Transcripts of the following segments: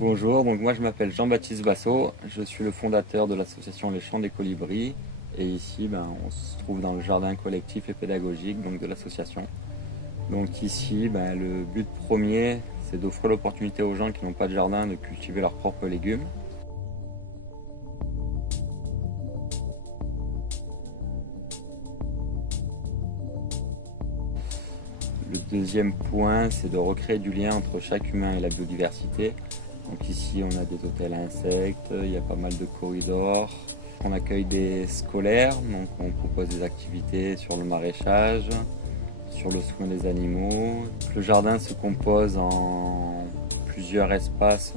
Bonjour, donc moi je m'appelle Jean-Baptiste Bassot, je suis le fondateur de l'association Les Chants des Colibris et ici on se trouve dans le jardin collectif et pédagogique donc, de l'association. Donc ici le but premier c'est d'offrir l'opportunité aux gens qui n'ont pas de jardin de cultiver leurs propres légumes. Le deuxième point c'est de recréer du lien entre chaque humain et la biodiversité. Donc ici on a des hôtels à insectes, il y a pas mal de corridors. On accueille des scolaires, donc on propose des activités sur le maraîchage, sur le soin des animaux. Le jardin se compose en plusieurs espaces.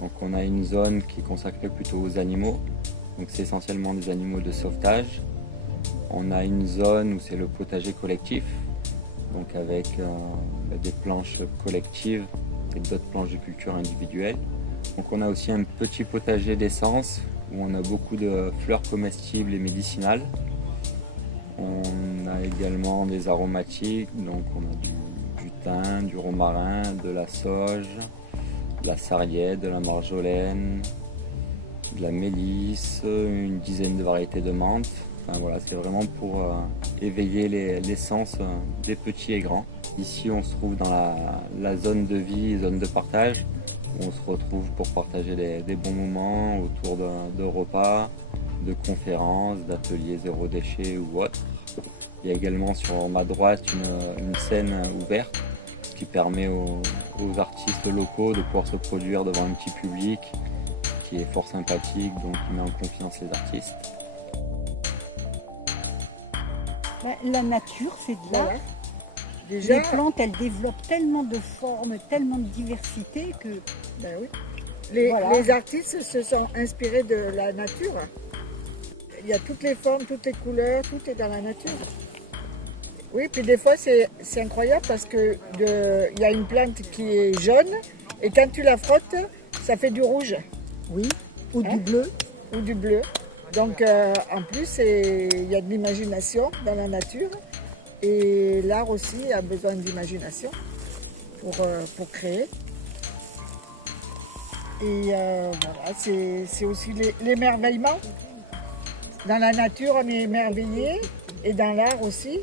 Donc on a une zone qui est consacrée plutôt aux animaux, donc c'est essentiellement des animaux de sauvetage. On a une zone où c'est le potager collectif, donc avec des planches collectives et d'autres planches de culture individuelles. Donc on a aussi un petit potager d'essence où on a beaucoup de fleurs comestibles et médicinales. On a également des aromatiques, donc on a du thym, du romarin, de la sauge, de la sarriette, de la marjolaine, de la mélisse, une dizaine de variétés de menthe. Enfin, voilà, c'est vraiment pour éveiller l'essence des petits et grands. Ici, on se trouve dans la zone de vie, zone de partage, où on se retrouve pour partager des bons moments autour de repas, de conférences, d'ateliers zéro déchet ou autres. Il y a également sur ma droite une scène ouverte qui permet aux artistes locaux de pouvoir se produire devant un petit public qui est fort sympathique, donc qui met en confiance les artistes. La nature, c'est de l'art. Voilà. Déjà, Les plantes, elles développent tellement de formes, tellement de diversité que... ben oui. Les artistes se sont inspirés de la nature. Il y a toutes les formes, toutes les couleurs, tout est dans la nature. Oui, puis des fois c'est incroyable parce que il y a une plante qui est jaune et quand tu la frottes, ça fait du rouge. Oui, ou du bleu. Ou du bleu. Donc en plus, il y a de l'imagination dans la nature. Et l'art aussi a besoin d'imagination pour créer. Et voilà, c'est aussi l'émerveillement. Dans la nature, on est émerveillé et dans l'art aussi.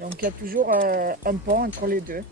Donc il y a toujours un pont entre les deux.